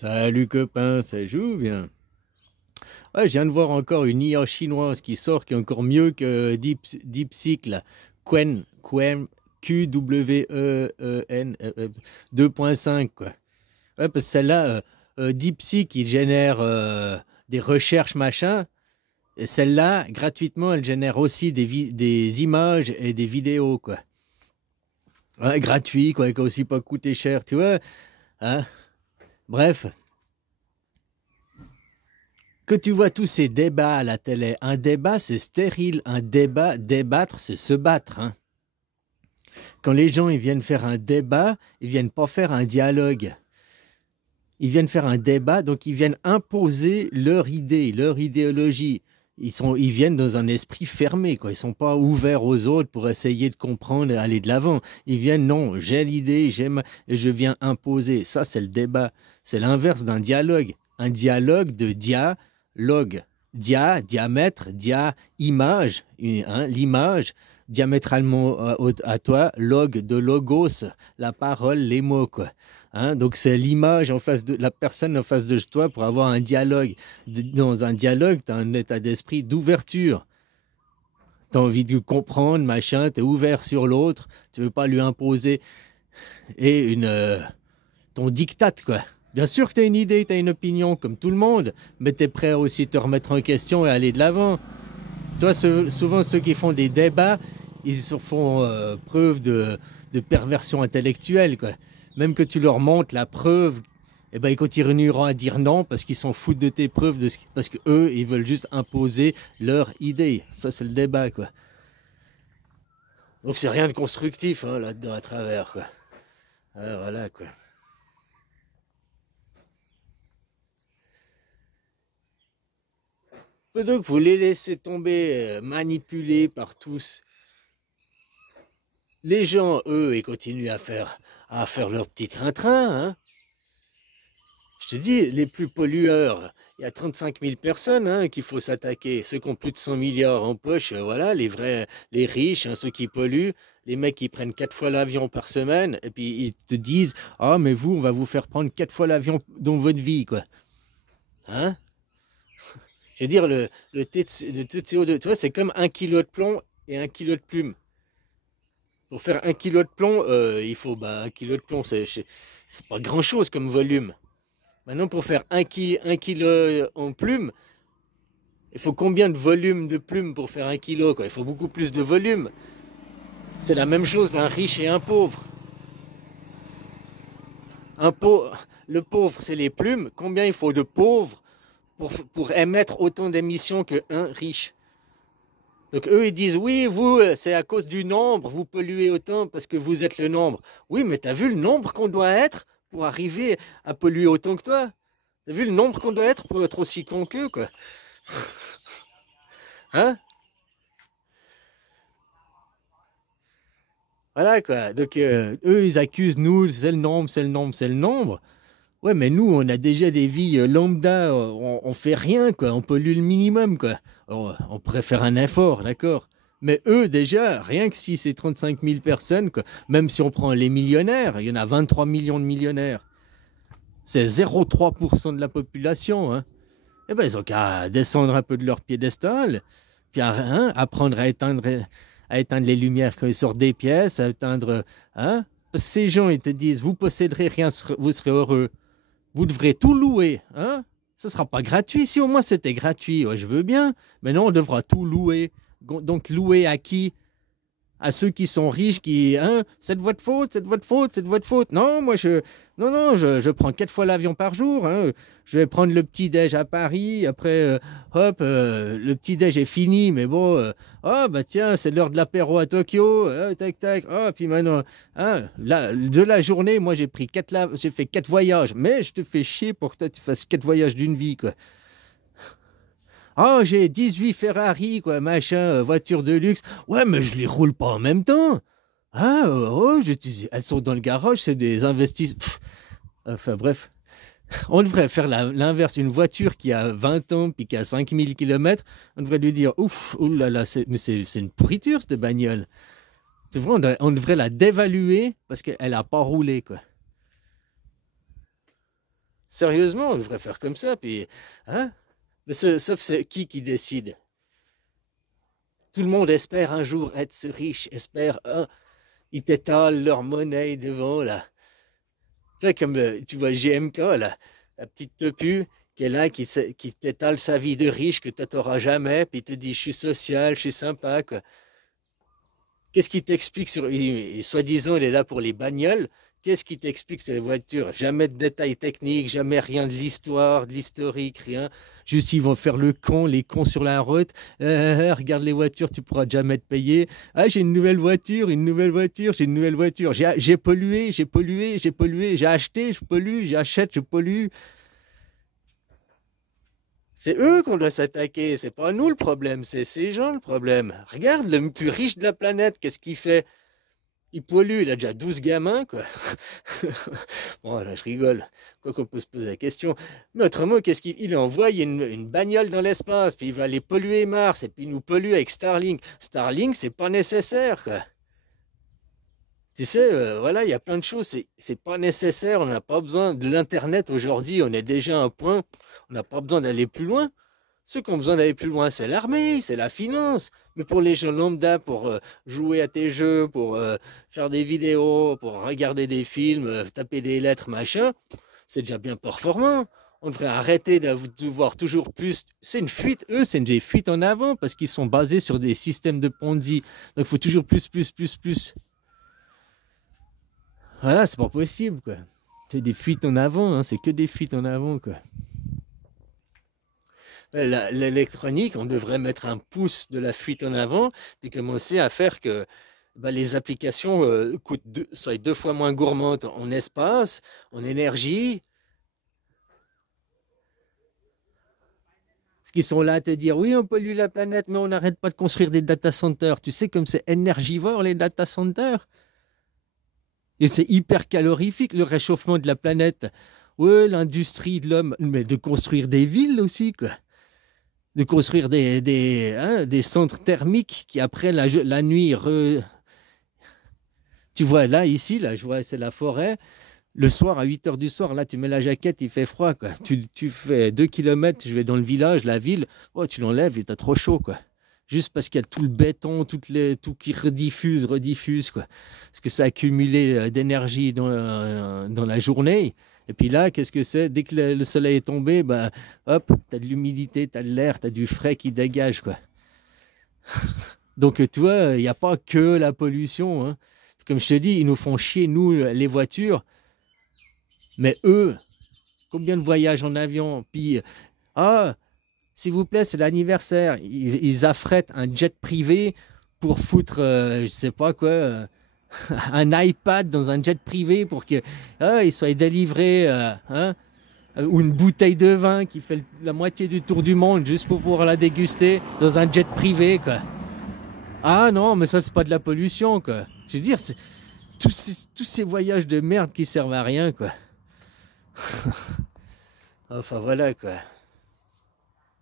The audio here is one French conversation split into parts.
Salut copain, ça joue bien. Ouais, je viens de voir encore une IA chinoise qui sort, qui est encore mieux que DeepSeek, là. Qwen, 2.5, quoi. Ouais, parce que celle-là, DeepSeek, il génère des recherches, machin. Et celle-là, gratuitement, elle génère aussi des images et des vidéos, quoi. Ouais, gratuit, quoi, qui a aussi pas coûté cher, tu vois. Hein. Bref, que tu vois tous ces débats à la télé, un débat c'est stérile, un débat, débattre c'est se battre. Hein. Quand les gens ils viennent faire un débat, ils viennent pas faire un dialogue. Ils viennent faire un débat, donc ils viennent imposer leur idée, leur idéologie. Ils viennent dans un esprit fermé, quoi. Ils sont pas ouverts aux autres pour essayer de comprendre et aller de l'avant. Ils viennent, non, j'ai l'idée, et je viens imposer. Ça, c'est le débat. C'est l'inverse d'un dialogue. Un dialogue de dialogue. Diamètre, image, hein, l'image, diamétralement à toi, log de logos, la parole, les mots, quoi. Hein, donc c'est l'image en face de la personne en face de toi pour avoir un dialogue. Dans un dialogue, tu as un état d'esprit d'ouverture. Tu as envie de comprendre, machin, tu es ouvert sur l'autre, tu veux pas lui imposer et ton diktat, quoi. Bien sûr que tu as une idée, tu as une opinion comme tout le monde, mais tu es prêt à aussi te remettre en question et aller de l'avant. Toi, souvent ceux qui font des débats, ils font preuve de perversion intellectuelle, quoi. Même que tu leur montres la preuve, eh ben, ils continueront à dire non parce qu'ils s'en foutent de tes preuves, parce qu'eux, ils veulent juste imposer leur idée. Ça, c'est le débat, quoi. Donc, c'est rien de constructif, hein, là-dedans, à travers, quoi. Alors, voilà, quoi. Donc, vous les laissez tomber, manipulés par tous. Les gens, eux, ils continuent à faire leur petit train-train, hein. Je te dis, les plus pollueurs, il y a 35 000 personnes hein, qu'il faut s'attaquer. Ceux qui ont plus de 100 milliards en poche, voilà, les vrais, les riches, hein, ceux qui polluent, les mecs qui prennent 4 fois l'avion par semaine, et puis ils te disent, ah, mais vous, on va vous faire prendre 4 fois l'avion dans votre vie, quoi. Hein? Je veux dire, le TCO2, tu vois, c'est comme 1 kilo de plomb et 1 kilo de plume. Pour faire 1 kilo de plomb, il faut, 1 kilo de plomb, c'est pas grand-chose comme volume. Maintenant, pour faire 1 kilo en plume, il faut combien de volume de plume pour faire 1 kilo, quoi? Il faut beaucoup plus de volume. C'est la même chose d'un riche et un pauvre. Un le pauvre, c'est les plumes. Combien il faut de pauvres pour émettre autant d'émissions qu'un riche? Donc eux, ils disent, oui, vous, c'est à cause du nombre, vous polluez autant parce que vous êtes le nombre. Oui, mais t'as vu le nombre qu'on doit être pour arriver à polluer autant que toi? T'as vu le nombre qu'on doit être pour être aussi con qu'eux, quoi? Hein? Voilà quoi. Donc eux, ils accusent nous, c'est le nombre, c'est le nombre, c'est le nombre. Ouais, mais nous, on a déjà des vies lambda, on fait rien quoi, on pollue le minimum quoi. Alors, on pourrait faire un effort, d'accord. Mais eux, déjà, rien que si c'est 35 000 personnes, quoi, même si on prend les millionnaires, il y en a 23 millions de millionnaires. C'est 0,3% de la population. Hein. Eh ben, ils ont qu'à descendre un peu de leur piédestal, puis hein, apprendre à éteindre les lumières quand ils sortent des pièces, à éteindre. Hein? Parce que ces gens, ils te disent, vous posséderez rien, vous serez heureux. Vous devrez tout louer. Hein? Ce ne sera pas gratuit. Si au moins c'était gratuit, ouais, je veux bien. Mais non, on devra tout louer. Donc louer à qui? À ceux qui sont riches, qui, hein, c'est de votre faute, c'est de votre faute, c'est de votre faute. Non, non, je prends 4 fois l'avion par jour. Hein. Je vais prendre le petit-déj à Paris. Après, hop, le petit-déj est fini, mais bon, oh, bah tiens, c'est l'heure de l'apéro à Tokyo. Tac, tac. Oh, puis maintenant, hein, de la journée, moi, j'ai fait 4 voyages. Mais je te fais chier pour que toi, tu fasses 4 voyages d'une vie, quoi. Oh, j'ai 18 Ferrari, quoi, machin, voiture de luxe. Ouais, mais je les roule pas en même temps. Ah, oh, elles sont dans le garage, c'est des investissements. Enfin, bref. On devrait faire l'inverse. Une voiture qui a 20 ans puis qui a 5 000 kilomètres, on devrait lui dire, ouf, oulala, c'est une pourriture, cette bagnole. C'est vrai, on devrait la dévaluer parce qu'elle a pas roulé, quoi. Sérieusement, on devrait faire comme ça. Puis, hein? Mais sauf c'est qui décide? Tout le monde espère un jour être riche, espère, hein, ils t'étalent leur monnaie devant, là. Tu sais, comme tu vois GMK, là, la petite tepu qui est là, qui t'étale sa vie de riche que toi t'auras jamais, puis il te dit je suis social, je suis sympa, quoi. Qu'est-ce qui t'explique sur. Soi-disant, il est là pour les bagnoles. Qu'est-ce qui t'explique sur les voitures? Jamais de détails techniques, jamais rien de l'histoire, de l'historique, rien. Juste, ils vont faire le con, les cons sur la route. Regarde les voitures, tu pourras jamais te payer. Ah, j'ai une nouvelle voiture, une nouvelle voiture, j'ai une nouvelle voiture. J'ai pollué, j'ai pollué, j'ai pollué. J'ai acheté, je pollue, j'achète, je pollue. C'est eux qu'on doit s'attaquer, c'est pas nous le problème, c'est ces gens le problème. Regarde le plus riche de la planète, qu'est-ce qu'il fait? Il pollue, il a déjà 12 gamins, quoi. Bon, là, je rigole. Quoi qu'on peut se poser la question. Mais autrement, qu'est-ce qu'il envoie une bagnole dans l'espace, puis il va aller polluer Mars, et puis il nous pollue avec Starlink. Starlink, c'est pas nécessaire, quoi. Tu sais, voilà, il y a plein de choses, c'est pas nécessaire, on n'a pas besoin de l'Internet aujourd'hui, on est déjà à un point, on n'a pas besoin d'aller plus loin. Ceux qui ont besoin d'aller plus loin, c'est l'armée, c'est la finance. Mais pour les gens lambda, pour jouer à tes jeux, pour faire des vidéos, pour regarder des films, taper des lettres, machin, c'est déjà bien performant. On devrait arrêter de voir toujours plus. C'est une fuite, eux, c'est des fuites en avant parce qu'ils sont basés sur des systèmes de Ponzi. Donc il faut toujours plus, plus, plus, plus. Voilà, c'est pas possible, quoi. C'est des fuites en avant, hein, c'est que des fuites en avant, quoi. L'électronique, on devrait mettre un pouce de la fuite en avant et commencer à faire que les applications soient 2 fois moins gourmandes en espace, en énergie. Parce qu'ils sont là à te dire, oui, on pollue la planète, mais on n'arrête pas de construire des data centers. Tu sais comme c'est énergivore, les data centers. Et c'est hyper calorifique, le réchauffement de la planète. Oui, l'industrie de l'homme, mais de construire des villes aussi, quoi. De construire des centres thermiques qui, après la nuit, tu vois, là, ici, là, je vois, c'est la forêt. Le soir, à 8 heures du soir, là, tu mets la jaquette, il fait froid, quoi. Tu fais 2 kilomètres, je vais dans le village, la ville, oh, tu l'enlèves et t'as trop chaud, quoi. Juste parce qu'il y a tout le béton, tout qui rediffuse, quoi. Parce que ça a accumulé d'énergie dans la journée. Et puis là, qu'est-ce que c'est? Dès que le soleil est tombé, bah, hop, t'as de l'humidité, t'as de l'air, t'as du frais qui dégage, quoi. Donc, tu vois, il n'y a pas que la pollution, hein. Comme je te dis, ils nous font chier, nous, les voitures. Mais eux, combien de voyages en avion? Puis, s'il vous plaît, c'est l'anniversaire. Ils affrètent un jet privé pour foutre, je sais pas quoi, un iPad dans un jet privé pour qu'il soit délivré, hein, ou une bouteille de vin qui fait la moitié du tour du monde juste pour pouvoir la déguster dans un jet privé, quoi. Ah non, mais ça, c'est pas de la pollution, quoi. Je veux dire, c'est tous ces voyages de merde qui servent à rien, quoi. Enfin, voilà, quoi.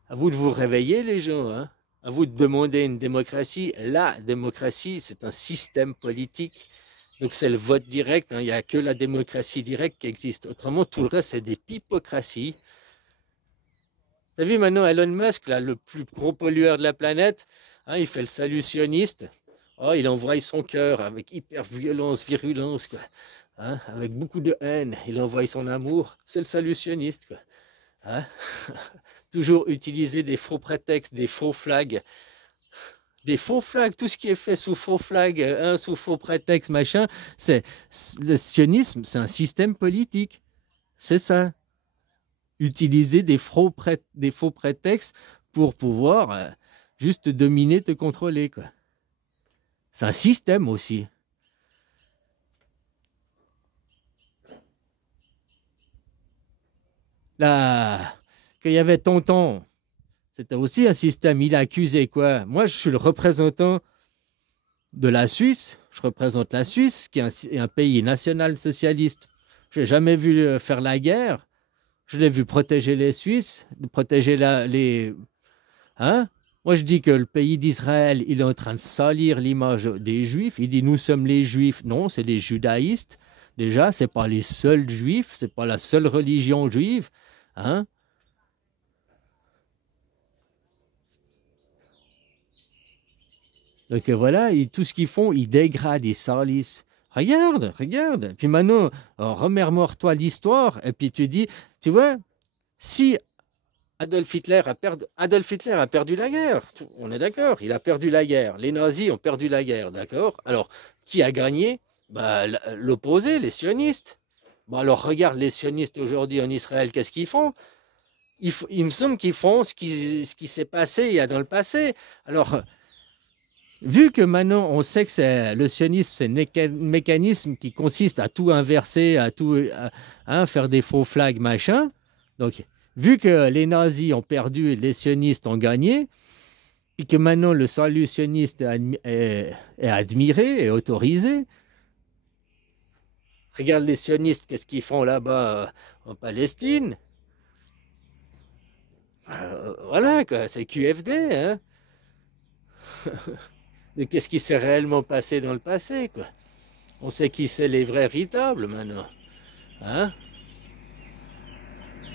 À vous de vous réveiller, les gens, hein. À vous de demander une démocratie. La démocratie, c'est un système politique. Donc, c'est le vote direct, hein. Il n'y a que la démocratie directe qui existe. Autrement, tout le reste, c'est des pipocraties. T'as vu maintenant Elon Musk, là, le plus gros pollueur de la planète, hein, il fait le salutionniste. Oh, il envoie son cœur avec hyper violence, virulence, quoi. Hein, avec beaucoup de haine. Il envoie son amour. C'est le salutionniste, quoi. Hein. Toujours utiliser des faux prétextes, des faux flags. Des faux flags, tout ce qui est fait sous faux flag, hein, sous faux prétexte, machin, le sionisme, c'est un système politique. C'est ça. Utiliser des faux prétextes pour pouvoir juste te dominer, te contrôler, quoi. C'est un système aussi. Là, quand il y avait Tonton, c'était aussi un système. Il a accusé quoi? Moi, je suis le représentant de la Suisse. Je représente la Suisse, qui est un pays national-socialiste. Je n'ai jamais vu faire la guerre. Je l'ai vu protéger les Suisses, protéger les... Hein? Moi, je dis que le pays d'Israël, il est en train de salir l'image des Juifs. Il dit, nous sommes les Juifs. Non, c'est les judaïstes. Déjà, c'est pas les seuls juifs, c'est pas la seule religion juive. Hein? Donc voilà, tout ce qu'ils font, ils dégradent, ils salissent. Regarde, regarde. Puis maintenant, remémore-toi l'histoire, et puis tu dis, tu vois, si Adolf Hitler a perdu la guerre, on est d'accord, il a perdu la guerre. Les nazis ont perdu la guerre, d'accord? Alors, qui a gagné? Bah, l'opposé, les sionistes. Bon, alors regarde les sionistes aujourd'hui en Israël, qu'est-ce qu'ils font? Il me semble qu'ils font ce qui s'est passé il y a dans le passé. Alors, vu que maintenant on sait que le sionisme, c'est un mécanisme qui consiste à tout inverser, à tout faire des faux flags, machin. Donc, vu que les nazis ont perdu et les sionistes ont gagné, et que maintenant le salut sioniste est admiré et autorisé, regarde les sionistes, qu'est-ce qu'ils font là-bas en Palestine? Voilà, quoi, c'est QFD, hein? De qu'est-ce qui s'est réellement passé dans le passé, quoi. On sait qui c'est les vrais véritables maintenant. Hein?